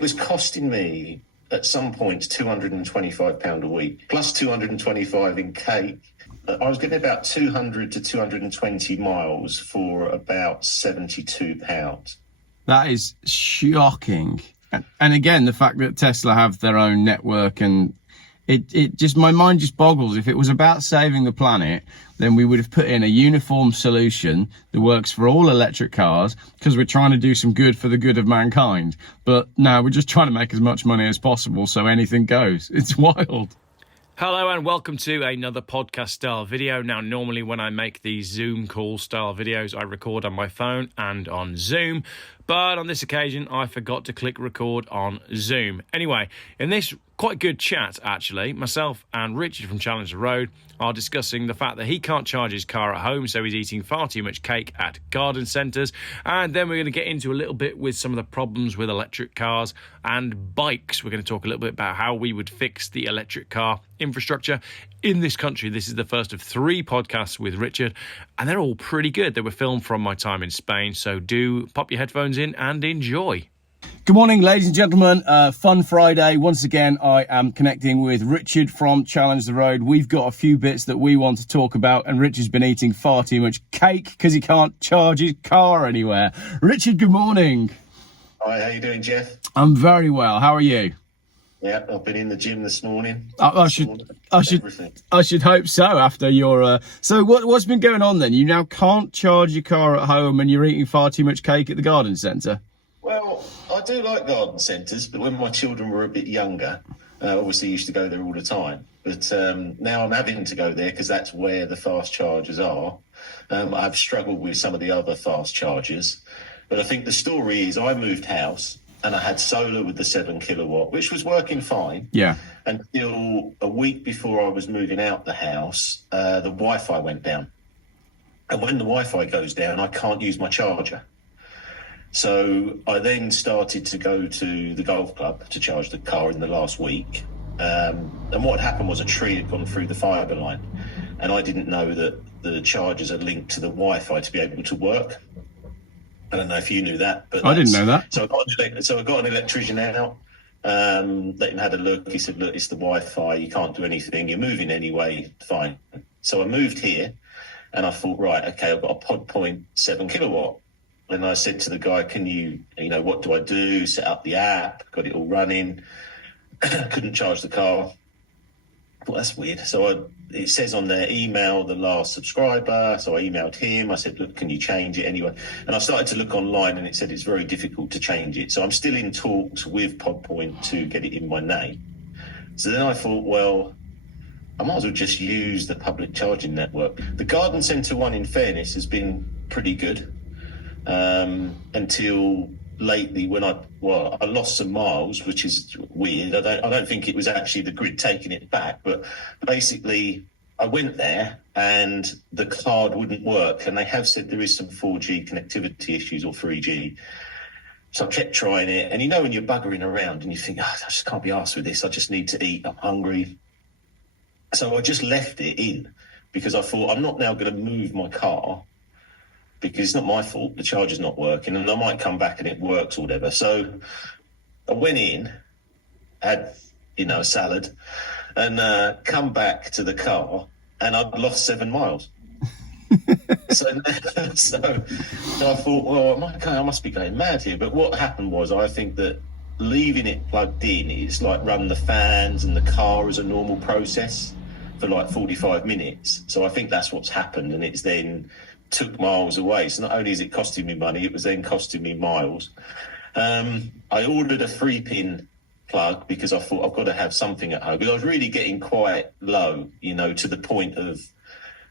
was costing me at some point £225 a week, plus 225 in cake. I was getting about 200 to 220 miles for about £72. That is shocking. And again, the fact that Tesla have their own network, and it just, my mind just boggles. If it was about saving the planet, then we would have put in a uniform solution that works for all electric cars, because we're trying to do some good for the good of mankind. But now we're just trying to make as much money as possible, so anything goes. It's wild. Hello and welcome to another podcast style video. Now, normally when I make these Zoom call style videos, I record on my phone and on Zoom. But on this occasion, I forgot to click record on Zoom. Anyway, in this quite good chat, actually, myself and Richard from Challenge the Road are discussing the fact that he can't charge his car at home, so he's eating far too much cake at garden centres. And then we're going to get into a little bit with some of the problems with electric cars and bikes. We're going to talk a little bit about how we would fix the electric car infrastructure in this country. This is the first of 3 podcasts with Richard, and they're all pretty good. They were filmed from my time in Spain, so do pop your headphones in and enjoy. Good morning, ladies and gentlemen. Fun Friday. Once again, I am connecting with Richard from Challenge the Road. We've got a few bits that we want to talk about, and Richard's been eating far too much cake because he can't charge his car anywhere. Richard, good morning. Hi, how you doing, Geoff? I'm very well. How are you? Yeah, I've been in the gym this morning. I should hope so. After your so what's been going on then? You now can't charge your car at home, and you're eating far too much cake at the garden centre. Well, I do like garden centres, but when my children were a bit younger, obviously I used to go there all the time. But now I'm having to go there because that's where the fast chargers are. I've struggled with some of the other fast chargers, but I think the story is I moved house and I had solar with the 7 kilowatt, which was working fine. Yeah. Until a week before I was moving out the house, the Wi-Fi went down. And when the Wi-Fi goes down, I can't use my charger. So I then started to go to the golf club to charge the car in the last week. And what had happened was a tree had gone through the fibre line. And I didn't know that the chargers are linked to the Wi-Fi to be able to work. I don't know if you knew that. But I didn't know that. So I got an electrician out, let him have a look. He said, look, it's the Wi-Fi. You can't do anything. You're moving anyway. Fine. So I moved here and I thought, right, okay, I've got a pod point 7 kilowatt. And I said to the guy, can you what do I do? Set up the app, got it all running. Couldn't charge the car. Well, that's weird. So it says on there, email the last subscriber. So I emailed him. I said, look, can you change it anyway? And I started to look online and it said it's very difficult to change it. So I'm still in talks with Podpoint to get it in my name. So then I thought, well, I might as well just use the public charging network. The garden centre one, in fairness, has been pretty good. Until lately when I lost some miles, which is weird. I don't think it was actually the grid taking it back, but basically I went there and the card wouldn't work, and they have said there is some 4G connectivity issues or 3G. So I kept trying it, and when you're buggering around and you think, I just can't be arsed with this, I just need to eat, I'm hungry. So I just left it in because I thought I'm not now going to move my car, because it's not my fault, the charger's not working, and I might come back and it works or whatever. So I went in, had, a salad, and come back to the car, and I'd lost 7 miles. so I thought, well, I must be going mad here. But what happened was, I think that leaving it plugged in is like run the fans and the car as a normal process for like 45 minutes. So I think that's what's happened, and it's then took miles away. So not only is it costing me money, it was then costing me miles. I ordered a 3-pin plug because I thought I've got to have something at home, because I was really getting quite low, to the point of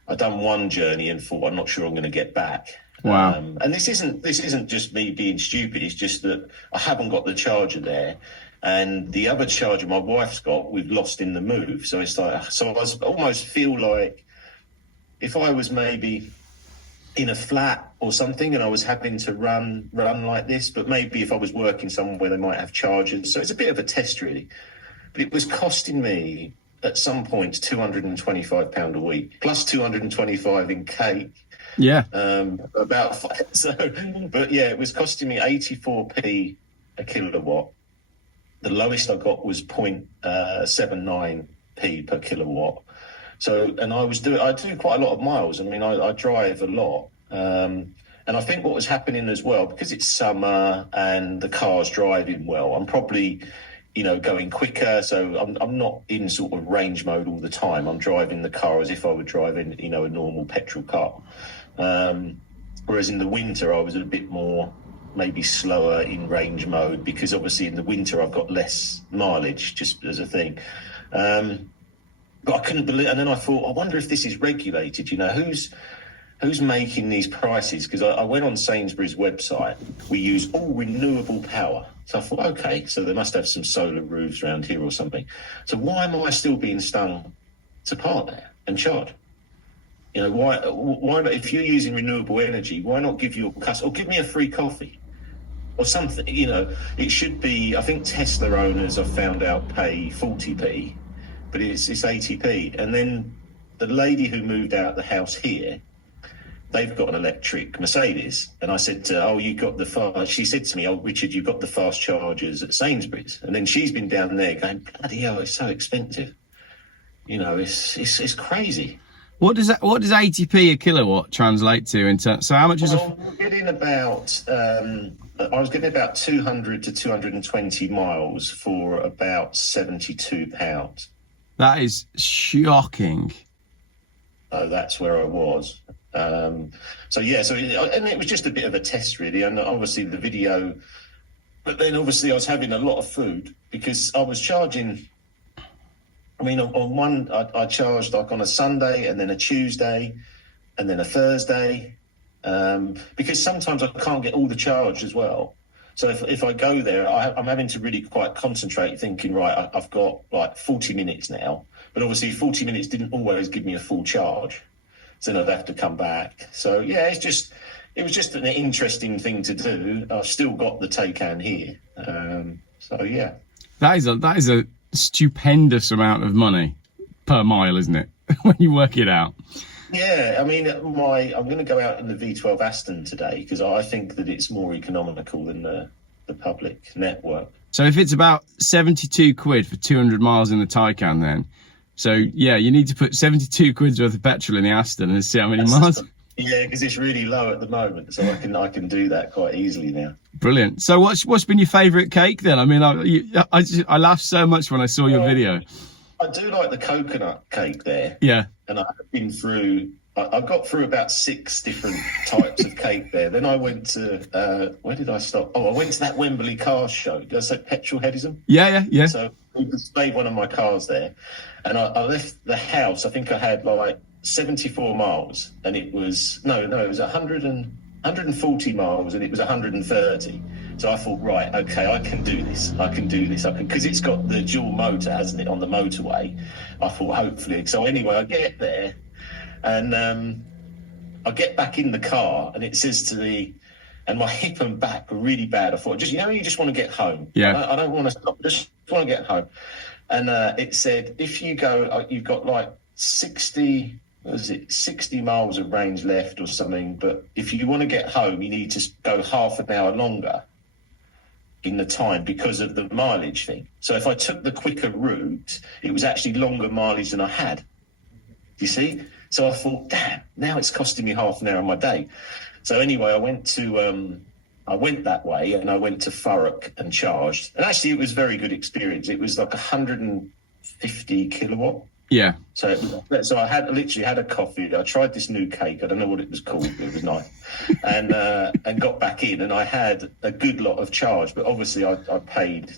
I'd done one journey and thought I'm not sure I'm going to get back. Wow. And this isn't just me being stupid, it's just that I haven't got the charger there, and the other charger my wife's got we've lost in the move. So it's like, I almost feel like if I was maybe in a flat or something and I was having to run like this, but maybe if I was working somewhere they might have chargers. So it's a bit of a test really, but it was costing me at some point £225 a week, plus 225 in cake. Yeah. But yeah, it was costing me 84p a kilowatt. the lowest I got was 0.79p per kilowatt. So, and I do quite a lot of miles. I mean, I drive a lot. And I think what was happening as well, because it's summer and the car's driving well, I'm probably, going quicker. So I'm not in sort of range mode all the time. I'm driving the car as if I were driving, a normal petrol car. Whereas in the winter, I was a bit more maybe slower in range mode, because obviously in the winter I've got less mileage, just as a thing. But I couldn't believe, and then I thought, I wonder if this is regulated. Who's making these prices? Because I went on Sainsbury's website. We use all renewable power. So I thought, okay, so they must have some solar roofs around here or something. So why am I still being stung to park there and charge? Why not, if you're using renewable energy, why not give your customer, or give me a free coffee or something? It should be, I think Tesla owners, I've found out, pay 40p, but it's 80p. And then the lady who moved out of the house here, they've got an electric Mercedes. And I said to her, you got the fast, she said to me, Richard, you've got the fast chargers at Sainsbury's. And then she's been down there going, bloody hell, it's so expensive. It's crazy. What does 80p a kilowatt translate to in terms? So how much is I was getting about 200 to 220 miles for about £72. That is shocking. So that's where I was. And it was just a bit of a test, really. And obviously the video, but then obviously I was having a lot of food, because I was charging. I mean, on one, I charged like on a Sunday, and then a Tuesday, and then a Thursday, because sometimes I can't get all the charge as well. So if I go there, I'm having to really quite concentrate, thinking, right, I've got like 40 minutes now. But obviously 40 minutes didn't always give me a full charge. So then I'd have to come back. So, yeah, it was just an interesting thing to do. I've still got the Taycan here. So, yeah. That is a stupendous amount of money per mile, isn't it? When you work it out. Yeah, I mean, I'm going to go out in the V12 Aston today, because I think that it's more economical than the public network. So if it's about 72 quid for 200 miles in the Taycan, then, so yeah, you need to put 72 quid's worth of petrol in the Aston and see how many miles. Yeah, because it's really low at the moment, so I can do that quite easily now. Brilliant. So what's been your favourite cake then? I mean, I laughed so much when I saw your video. I do like the coconut cake there. Yeah. And I got through about 6 different types of cake there. Then I went to, where did I stop? I went to that Wembley car show. Did I say Petrol Headism? Yeah. So I displayed one of my cars there. And I left the house. I think I had like 74 miles, and it was 140 miles, and it was 130. So I thought, right, okay, I can do this, because it's got the dual motor, hasn't it, on the motorway. I thought, hopefully. So anyway, I get there, and I get back in the car, and it says to me, and my hip and back were really bad. I thought, you just want to get home. Yeah. I don't want to stop, just want to get home. And it said, if you go, you've got like 60 miles of range left or something, but if you want to get home, you need to go half an hour longer in the time because of the mileage thing. So if I took the quicker route, it was actually longer mileage than I had. You see? So I thought, damn, now it's costing me half an hour of my day. So anyway, I went that way, and I went to Thurrock and charged. And actually, it was a very good experience. It was like 150 kilowatt. Yeah. So I literally had a coffee. I tried this new cake. I don't know what it was called. It was nice. And got back in, and I had a good lot of charge. But obviously, I paid,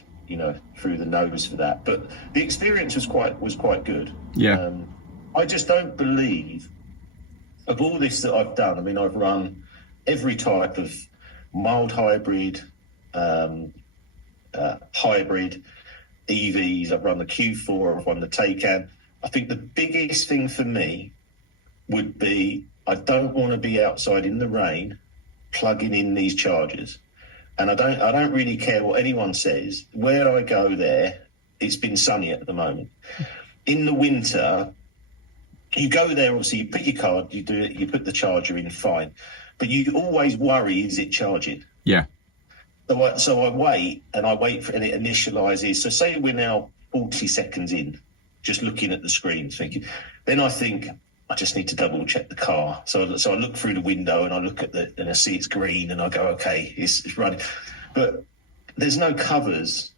through the nose for that. But the experience was quite good. Yeah. I just don't believe, of all this that I've done. I mean, I've run every type of mild hybrid, hybrid, EVs. I've run the Q4. I've run the Taycan. I think the biggest thing for me would be, I don't want to be outside in the rain plugging in these chargers. And I don't really care what anyone says. Where I go there, it's been sunny at the moment. In the winter, you go there, obviously you put your card, you do it, you put the charger in, fine. But you always worry, is it charging? Yeah. So I wait and I wait for, and it initializes. So say we're now 40 seconds in, just looking at the screen, thinking. Then I think I just need to double check the car. So I look through the window and I look at and I see it's green and I go, okay, it's running. But there's no covers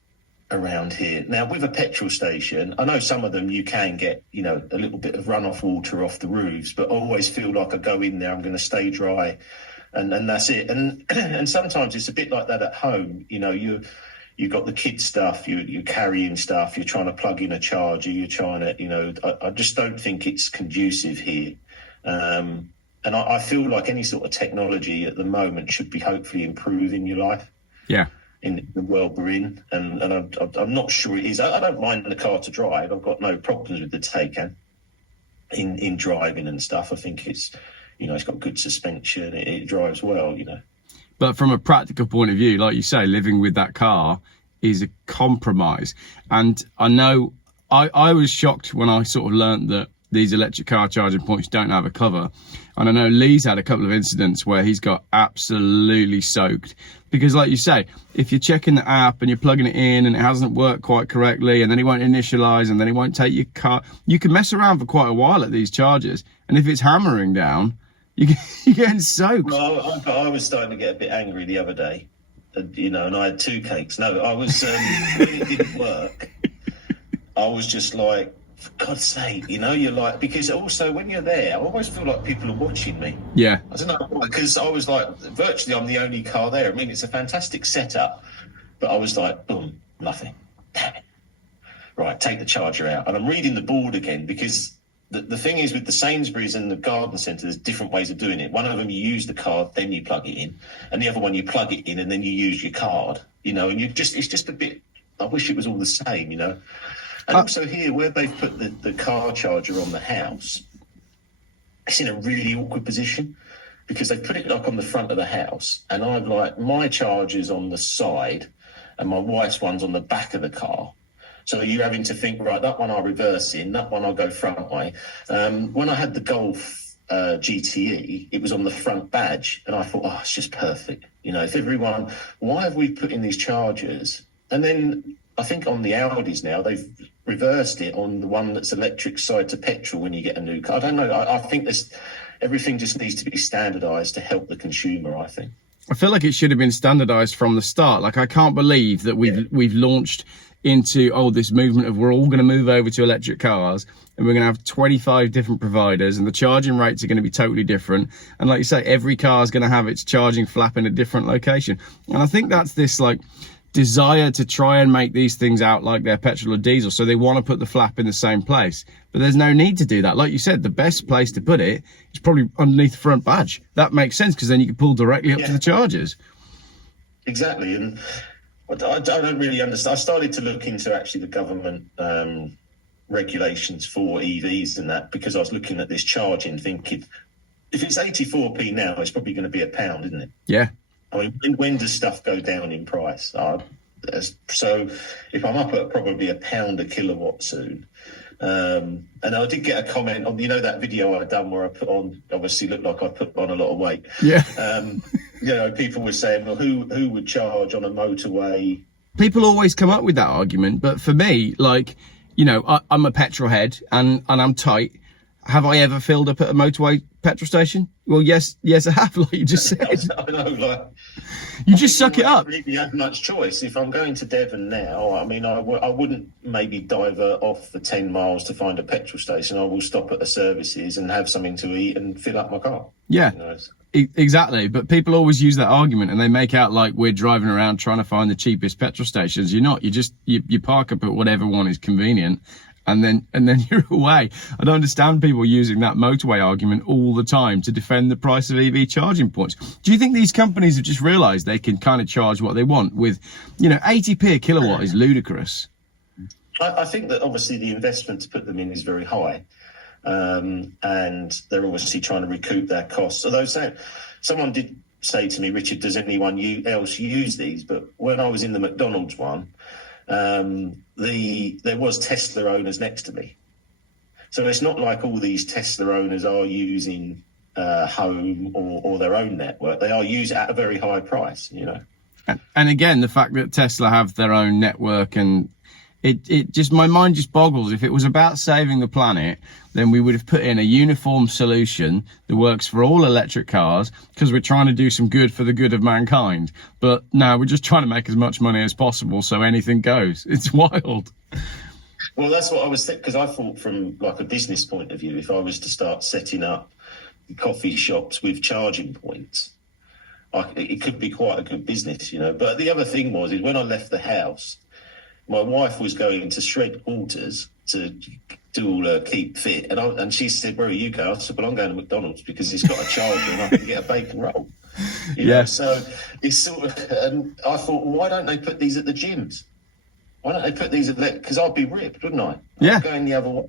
around here. Now, with a petrol station, I know some of them you can get, a little bit of runoff water off the roofs, but I always feel like I go in there, I'm going to stay dry, and that's it. And and sometimes it's a bit like that at home. You've got the kid stuff, you're carrying stuff, you're trying to plug in a charger, you're trying to, I just don't think it's conducive here. And I feel like any sort of technology at the moment should be hopefully improving your life. Yeah. In the world we're in, and I'm not sure it is. I don't mind the car to drive. I've got no problems with the Taycan in driving and stuff. I think it's got good suspension. It drives well. But from a practical point of view, like you say, living with that car is a compromise. And I know I was shocked when I sort of learnt that these electric car charging points don't have a cover. And I know Lee's had a couple of incidents where he's got absolutely soaked. Because like you say, if you're checking the app and you're plugging it in and it hasn't worked quite correctly, and then it won't initialize and then it won't take your car, you can mess around for quite a while at these chargers. And if it's hammering down, you're getting soaked. Well, I was starting to get a bit angry the other day, and I had two cakes. No, I was, when it didn't work, I was just like, for God's sake, you're like, because also when you're there, I always feel like people are watching me. Yeah. I don't know, because I was like, virtually I'm the only car there. I mean, it's a fantastic setup, but I was like, boom, nothing. Damn it. Right, take the charger out. And I'm reading the board again, because the thing is with the Sainsbury's and the garden centre, there's different ways of doing it. One of them, you use the card, then you plug it in. And the other one, you plug it in and then you use your card, and it's just a bit, I wish it was all the same, And also here, where they've put the car charger on the house, it's in a really awkward position, because they've put it like on the front of the house, and I've like my charger's on the side and my wife's one's on the back of the car. So you're having to think, right, that one I'll reverse in, that one I'll go front way. When I had the Golf GTE, it was on the front badge, and I thought, it's just perfect. If everyone, why have we put in these chargers? And then I think on the Audis now, they've reversed it on the one that's electric side to petrol when you get a new car. I don't know. I think everything just needs to be standardised to help the consumer, I think. I feel like it should have been standardised from the start. Like, I can't believe that we've launched into this movement of we're all going to move over to electric cars, and we're going to have 25 different providers, and the charging rates are going to be totally different. And like you say, every car is going to have its charging flap in a different location. And I think that's this like desire to try and make these things out like they're petrol or diesel, so they want to put the flap in the same place, but there's no need to do that. Like you said, the best place to put it is probably underneath the front badge. That makes sense, because then you can pull directly up to the chargers. Exactly. And I don't really understand. I started to look into actually the government regulations for EVs and that, because I was looking at this charging, thinking if it's 84p now, it's probably going to be £1, isn't it? Yeah. I mean, when does stuff go down in price? So if I'm up at probably £1 a kilowatt soon. And I did get a comment on, that video I done where I put on, obviously looked like I put on a lot of weight. Yeah. People were saying, well, who would charge on a motorway? People always come up with that argument. But for me, like, I'm a petrol head and I'm tight. Have I ever filled up at a motorway petrol station? Well, yes, I have, like you just said. I know, like... You just suck it up. I don't really have much choice. If I'm going to Devon now, I mean, I wouldn't maybe divert off the 10 miles to find a petrol station. I will stop at the services and have something to eat and fill up my car. Yeah, exactly. But people always use that argument, and they make out like we're driving around trying to find the cheapest petrol stations. You're not. You park up at whatever one is convenient, and then you're away. I don't understand people using that motorway argument all the time to defend the price of EV charging points. Do you think these companies have just realised they can kind of charge what they want with, 80p a kilowatt is ludicrous? I think that obviously the investment to put them in is very high, and they're obviously trying to recoup their costs. Although someone did say to me, Richard, does anyone else use these? But when I was in the McDonald's one, there was Tesla owners next to me, so it's not like all these Tesla owners are using home or their own network. They are used at a very high price, And again, the fact that Tesla have their own network, and it just, my mind just boggles. If it was about saving the planet, then we would have put in a uniform solution that works for all electric cars, because we're trying to do some good for the good of mankind. But now we're just trying to make as much money as possible, so anything goes. It's wild. Well, that's what I was thinking, because I thought from like a business point of view, if I was to start setting up coffee shops with charging points, it could be quite a good business, you know. But the other thing is when I left the house, my wife was going to shred quarters to do all her keep fit, and she said, "Where are you going?" I said, "Well, I'm going to McDonald's because it's got a charger and I can get a bacon roll." You know? So it's sort of, and I thought, well, why don't they put these at the gyms? Why don't they put these at, because I'd be ripped, wouldn't I? Yeah. I'm going the other way.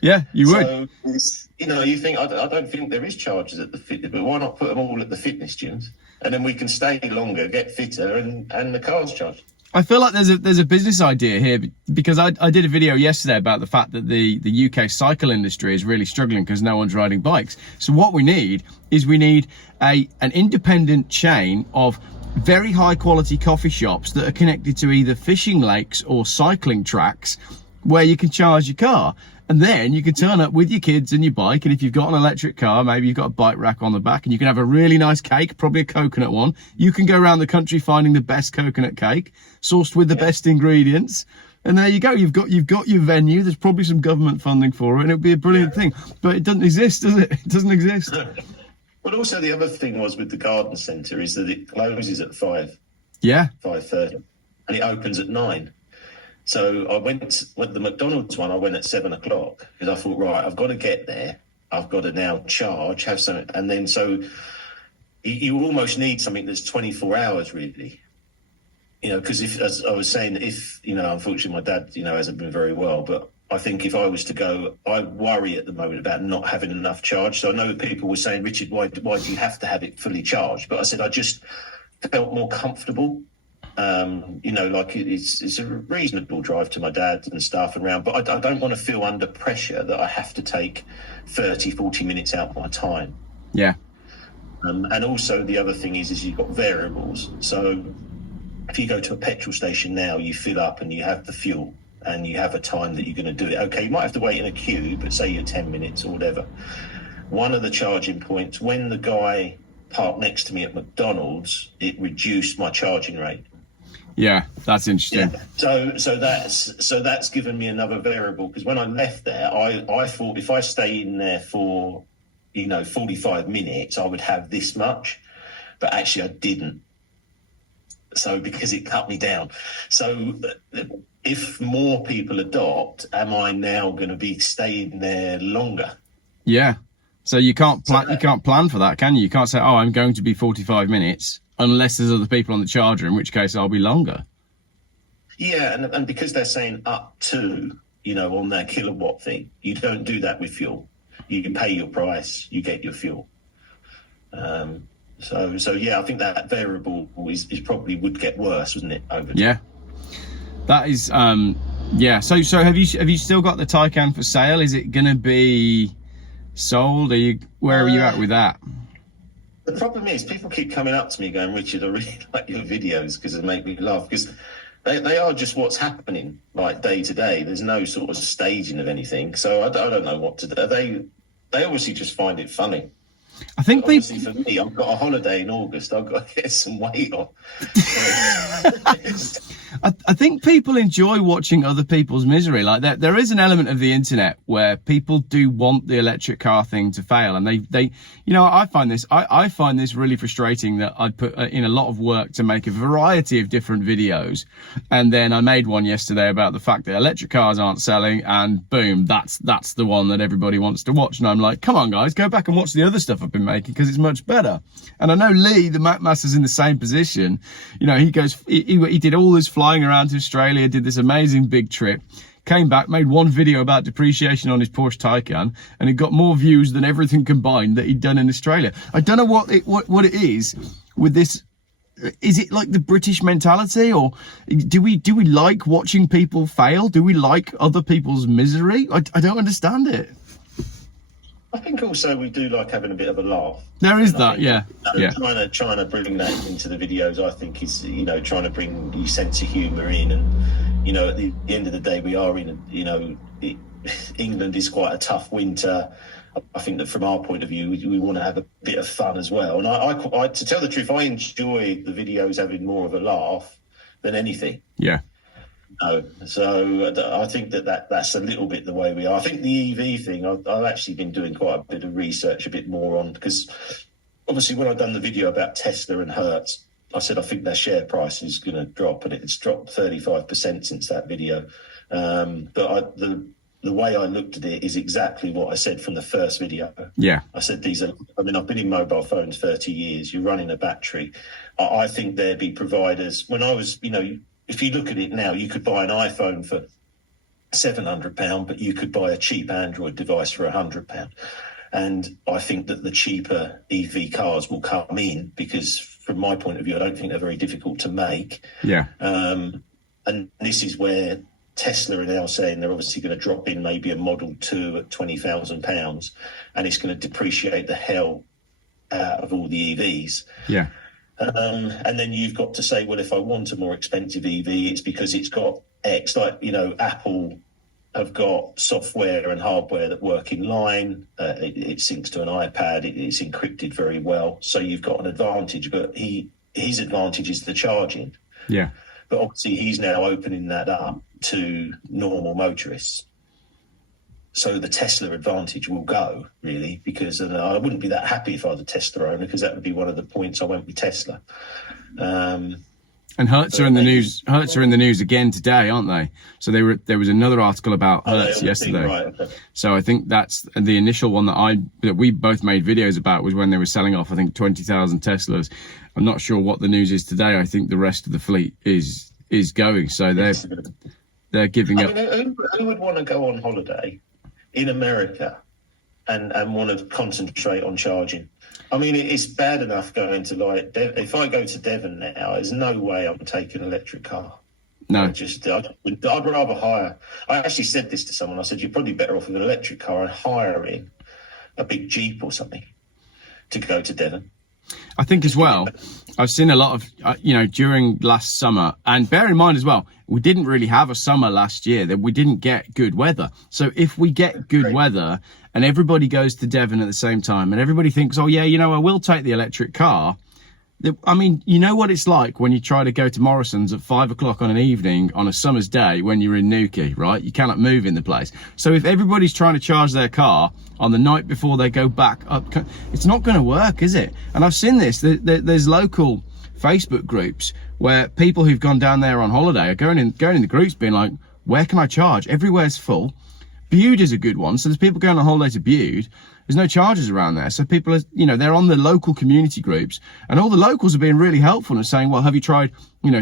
Yeah, you would. So, you know, you think, I don't think there is charges at the fitness, but why not put them all at the fitness gyms? And then we can stay longer, get fitter, and the car's charged. I feel like there's a business idea here, because I did a video yesterday about the fact that the UK cycle industry is really struggling because no one's riding bikes. So what we need is an independent chain of very high quality coffee shops that are connected to either fishing lakes or cycling tracks where you can charge your car. And then you can turn up with your kids and your bike, and if you've got an electric car, maybe you've got a bike rack on the back, and you can have a really nice cake, probably a coconut one. You can go around the country finding the best coconut cake, sourced with the best ingredients, and there you go. You've got your venue. There's probably some government funding for it, and it'll be a brilliant thing. But it doesn't exist, does it? It doesn't exist. But also the other thing was with the garden centre is that it closes at 5:30, and it opens at 9. So I went the McDonald's one. I went at 7 o'clock because I thought, right, I've got to get there. I've got to now charge, have something, and then so you almost need something that's 24 hours, really. You know, because as I was saying, unfortunately my dad, hasn't been very well, but I think if I was to go, I worry at the moment about not having enough charge. So I know people were saying, Richard, why do you have to have it fully charged? But I said I just felt more comfortable. Like it's a reasonable drive to my dad and stuff around, but I don't want to feel under pressure that I have to take 30-40 minutes out of my time. Yeah. And also the other thing is you've got variables. So if you go to a petrol station now, you fill up and you have the fuel and you have a time that you're going to do it. Okay, you might have to wait in a queue, but say you're 10 minutes or whatever. One of the charging points, when the guy parked next to me at McDonald's, it reduced my charging rate. Yeah, that's interesting. Yeah. So that's given me another variable, because when I left there, I thought if I stay in there for 45 minutes, I would have this much, but actually I didn't. So because it cut me down. So if more people adopt, am I now going to be staying there longer? Yeah. So you can't plan for that, can you? You can't say, I'm going to be 45 minutes. Unless there's other people on the charger, in which case I'll be longer. Yeah, and because they're saying up to, on their kilowatt thing, you don't do that with fuel. You can pay your price, you get your fuel. So yeah, I think that variable is probably would get worse, wouldn't it? Over time? Yeah, that is. Yeah. So have you still got the Taycan for sale? Is it going to be sold? Where are you at with that? The problem is people keep coming up to me going, Richard, I really like your videos because it make me laugh, because they are just what's happening like day to day. There's no sort of staging of anything. So I don't know what to do. They obviously just find it funny. I think obviously for me, I've got a holiday in August. I've got to get some weight off. I think people enjoy watching other people's misery. Like there is an element of the internet where people do want the electric car thing to fail, and they I find this really frustrating, that I'd put in a lot of work to make a variety of different videos, and then I made one yesterday about the fact that electric cars aren't selling, and boom, that's the one that everybody wants to watch. And I'm like, come on guys, go back and watch the other stuff I've been making, because it's much better. And I know Lee, the Mac Master's in the same position. He goes, he did all this flying around to Australia, did this amazing big trip, came back, made one video about depreciation on his Porsche Taycan, and it got more views than everything combined that he'd done in Australia. I don't know what it is with this. Is it like the British mentality, or do we like watching people fail? Do we like other people's misery? I don't understand it. I think also we do like having a bit of a laugh. There is And I that, think, yeah. Yeah. Trying to bring that into the videos, I think is, trying to bring your sense of humour in. And, at the end of the day, we are in, England is quite a tough winter. I think that from our point of view, we want to have a bit of fun as well. And I, to tell the truth, I enjoy the videos having more of a laugh than anything. Yeah. So I think that's a little bit the way we are. I think the EV thing, I've actually been doing quite a bit of research, a bit more on, because obviously when I've done the video about Tesla and Hertz, I said I think their share price is going to drop, and it's dropped 35% since that video. But the way I looked at it is exactly what I said from the first video. Yeah. I said I've been in mobile phones 30 years. You're running a battery. I think there'd be providers. When I was, if you look at it now, you could buy an iPhone for £700, but you could buy a cheap Android device for £100. And I think that the cheaper EV cars will come in because, from my point of view, I don't think they're very difficult to make. Yeah. And this is where Tesla are now saying they're obviously going to drop in maybe a Model 2 at £20,000, and it's going to depreciate the hell out of all the EVs. Yeah. And then you've got to say, well, if I want a more expensive EV, it's because it's got X. Like, Apple have got software and hardware that work in line. It syncs to an iPad. It's encrypted very well. So you've got an advantage. But his advantage is the charging. Yeah. But obviously he's now opening that up to normal motorists. So the Tesla advantage will go, really, because I wouldn't be that happy if I was a Tesla owner, because that would be one of the points I went with Tesla. And Hertz are in the news. Hertz are in the news again today, aren't they? So there was another article about Hertz yesterday. Right, okay. So I think that's the initial one that we both made videos about, was when they were selling off, I think, 20,000 Teslas. I'm not sure what the news is today. I think the rest of the fleet is going. So they're giving up. Who would want to go on holiday in America and want to concentrate on charging? I mean, it's bad enough going to if I go to Devon now, there's no way I'm taking an electric car. No. I'd rather hire. I actually said this to someone. I said, you're probably better off with an electric car and hiring a big Jeep or something to go to Devon. I think as well, I've seen a lot of, during last summer, and bear in mind as well, we didn't really have a summer last year, that we didn't get good weather. So if we get good weather and everybody goes to Devon at the same time and everybody thinks, oh yeah, I will take the electric car. I mean, you know what it's like when you try to go to Morrison's at 5 o'clock on an evening on a summer's day when you're in Newquay, right? You cannot move in the place. So if everybody's trying to charge their car on the night before they go back up, it's not going to work, is it? And I've seen this. There's local Facebook groups where people who've gone down there on holiday are going in the groups being like, where can I charge? Everywhere's full. Bude is a good one. So there's people going on holiday to Bude. There's no chargers around there. So people are, they're on the local community groups, and all the locals are being really helpful and saying, well, have you tried,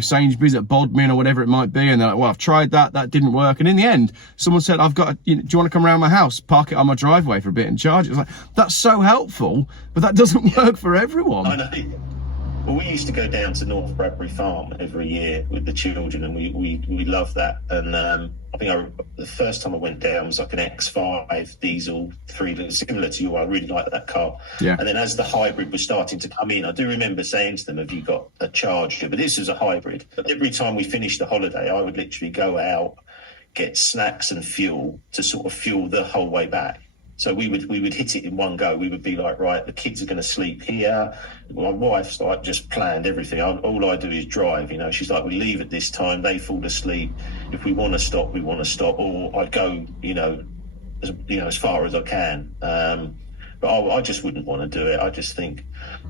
Sainsbury's at Bodmin or whatever it might be? And they're like, well, I've tried that didn't work. And in the end, someone said, do you want to come around my house, park it on my driveway for a bit and charge it? It's like, that's so helpful, but that doesn't work for everyone. I know. Well, we used to go down to North Bradbury Farm every year with the children, and we loved that. And I think the first time I went down was like an X5 diesel 3-litre, similar to you. I really liked that car. Yeah. And then as the hybrid was starting to come in, I do remember saying to them, have you got a charger? But this was a hybrid. But every time we finished the holiday, I would literally go out, get snacks and fuel to sort of fuel the whole way back. So we would hit it in one go. We would be like, right, the kids are going to sleep here. My wife's like just planned everything. All I do is drive. She's like, we leave at this time. They fall asleep. If we want to stop, we want to stop. Or I go, as far as I can. But I just wouldn't want to do it. I just think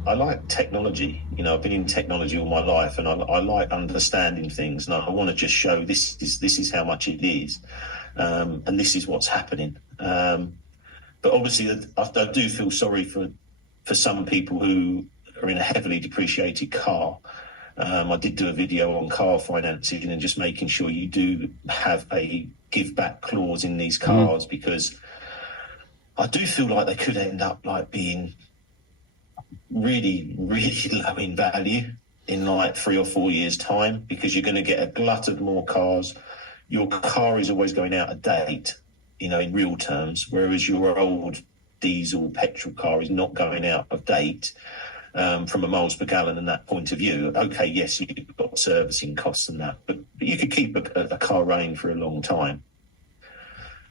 I like technology. I've been in technology all my life, and I like understanding things. And I want to just show this is how much it is, and this is what's happening. But obviously, I do feel sorry for some people who are in a heavily depreciated car. I did do a video on car financing and just making sure you do have a give back clause in these cars, because I do feel like they could end up like being really, really low in value in like 3 or 4 years' time, because you're going to get a glut of more cars. Your car is always going out of date, in real terms, whereas your old diesel petrol car is not going out of date from a miles per gallon and that point of view. Okay, yes, you've got servicing costs and that, but you could keep a car running for a long time.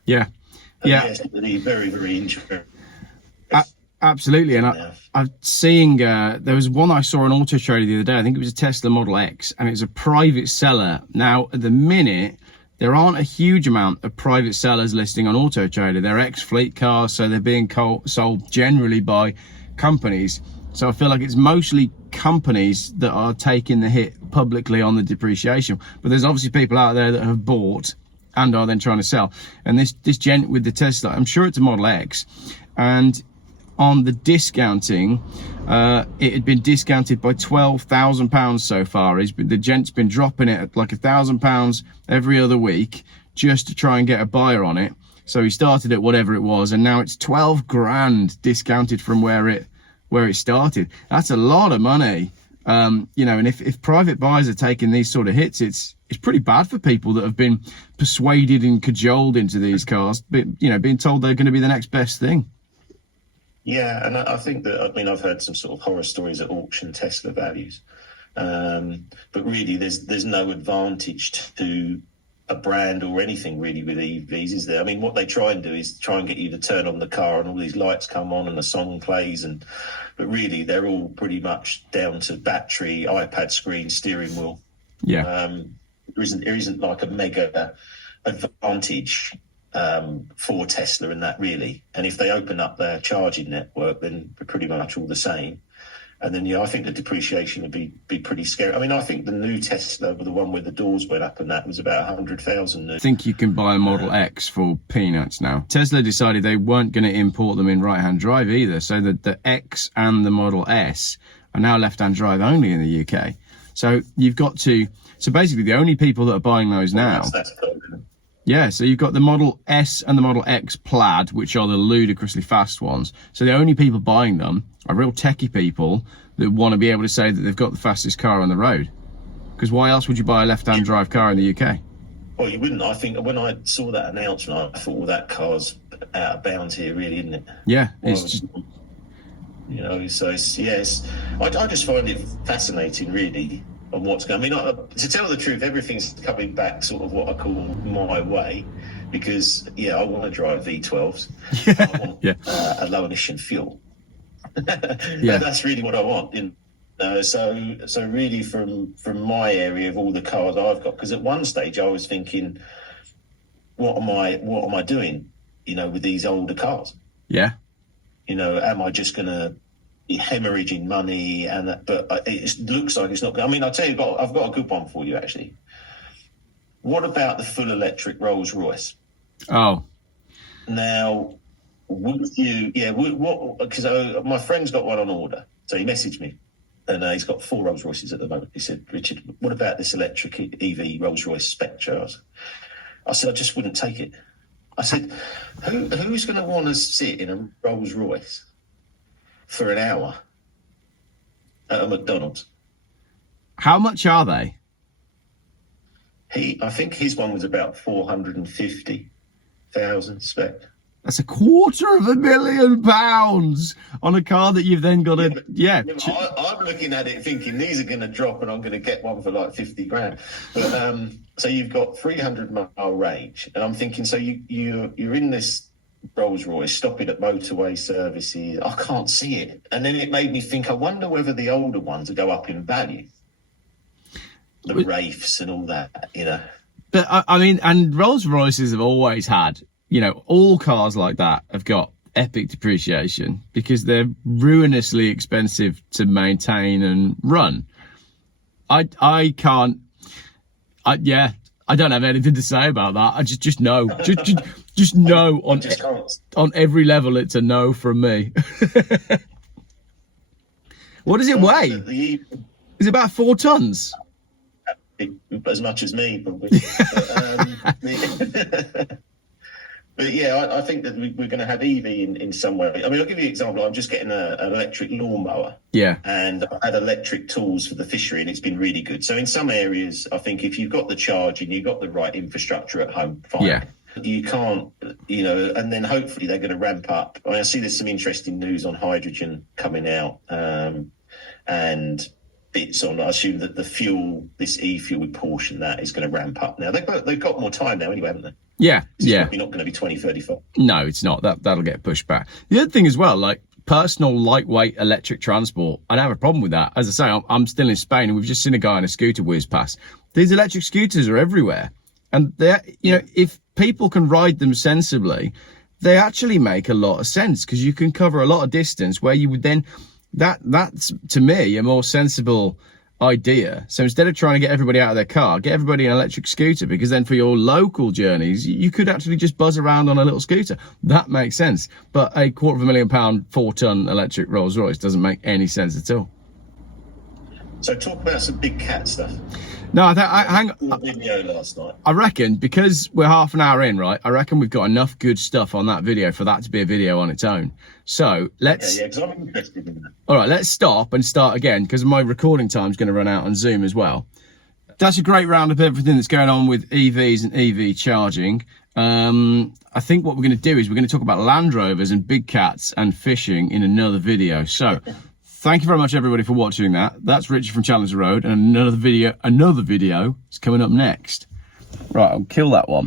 Yeah. Yeah. Yes, very, very interesting. Absolutely. And I'm seeing, there was one I saw on Auto Trader the other day. I think it was a Tesla Model X, and it's a private seller. Now, at the minute, there aren't a huge amount of private sellers listing on Auto Trader. They're ex-fleet cars, so they're being sold generally by companies. So I feel like it's mostly companies that are taking the hit publicly on the depreciation. But there's obviously people out there that have bought and are then trying to sell. And this gent with the Tesla, I'm sure it's a Model X, and on the discounting, it had been discounted by £12,000 so far. The gent's been dropping it at like £1,000 every other week just to try and get a buyer on it. So he started at whatever it was, and now it's 12 grand discounted from where it started. That's a lot of money. And if private buyers are taking these sort of hits, it's pretty bad for people that have been persuaded and cajoled into these cars, but being told they're going to be the next best thing. Yeah, and I think that, I've heard some sort of horror stories at auction Tesla values, but really there's no advantage to a brand or anything really with EVs, is there? What they try and do is try and get you to turn on the car and all these lights come on and a song plays, but really they're all pretty much down to battery, iPad screen, steering wheel. Yeah. There isn't like a mega advantage for Tesla in that, really. And if they open up their charging network, then they're pretty much all the same. And then, I think the depreciation would be pretty scary. I think the new Tesla, the one where the doors went up and that, was about 100,000. I think you can buy a Model X for peanuts now. Tesla decided they weren't going to import them in right-hand drive either, so that the X and the Model S are now left-hand drive only in the UK. So so basically the only people that are buying those now... Yeah, so you've got the Model S and the Model X Plaid, which are the ludicrously fast ones. So the only people buying them are real techie people that want to be able to say that they've got the fastest car on the road. Because why else would you buy a left-hand drive car in the UK? Well, you wouldn't. I think when I saw that announcement, I thought, well, that car's out of bounds here, really, isn't it? Yeah, it's just... so I just find it fascinating, really, on what's going on. To tell the truth, everything's coming back sort of what I call my way, because I want to drive V12s. I want a low emission fuel. That's really what I want. So really from my area of all the cars I've got, because at one stage I was thinking, what am I doing, with these older cars? Yeah. Am I just going to hemorrhaging money? But it looks like it's not good. I'll tell you, I've got a good one for you, actually. What about the full electric Rolls Royce? Oh, now would you? Yeah, what? Because my friend's got one on order, so he messaged me, and he's got 4 Rolls Royces at the moment. He said, Richard, what about this electric EV Rolls Royce Spectre? I said, I just wouldn't take it. I said, who's going to want to sit in a Rolls Royce for an hour at a McDonald's? How much are they? I think his one was about 450,000 spec. That's £250,000 on a car that you've then got to... I'm looking at it thinking these are going to drop and I'm going to get one for like 50 grand. But so you've got 300-mile range, and I'm thinking, so you're in this Rolls Royce, stopping at motorway services. I can't see it. And then it made me think, I wonder whether the older ones will go up in value. The Wraiths and all that, But and Rolls Royces have always had, all cars like that have got epic depreciation because they're ruinously expensive to maintain and run. I don't have anything to say about that. I just know. Just no on every level. It's a no from me. What does it weigh? Is it about 4 tons? As much as me, probably. But I think that we're going to have EV in some way. I'll give you an example. I'm just getting an electric lawnmower. Yeah. And I had electric tools for the fishery, and it's been really good. So in some areas, I think if you've got the charge and you've got the right infrastructure at home, fine. Yeah. You can't, and then hopefully they're going to ramp up. I mean, I see there's some interesting news on hydrogen coming out, and bits on. I assume that this e-fuel with Porsche and that is going to ramp up now. They've got more time now anyway, haven't they? Yeah, It's yeah. probably not going to be 2035. No, it's not. That'll get pushed back. The other thing as well, like personal lightweight electric transport, I don't have a problem with that. As I say, I'm still in Spain and we've just seen a guy on a scooter whiz past. These electric scooters are everywhere. And they're, if people can ride them sensibly, they actually make a lot of sense because you can cover a lot of distance where you would then, that's to me a more sensible idea. So instead of trying to get everybody out of their car, get everybody an electric scooter, because then for your local journeys, you could actually just buzz around on a little scooter. That makes sense. But a £250,000 4-ton electric Rolls Royce doesn't make any sense at all. So talk about some big cat stuff. No, hang on. Video last night. I reckon because we're half an hour in, right? I reckon we've got enough good stuff on that video for that to be a video on its own. So let's. Yeah, because I'm interested in that. All right, let's stop and start again because my recording time's going to run out on Zoom as well. That's a great round of everything that's going on with EVs and EV charging. I think what we're going to do is we're going to talk about Land Rovers and big cats and fishing in another video. So. Thank you very much, everybody, for watching that. That's Richard from Challenger Road, and another video is coming up next. Right, I'll kill that one.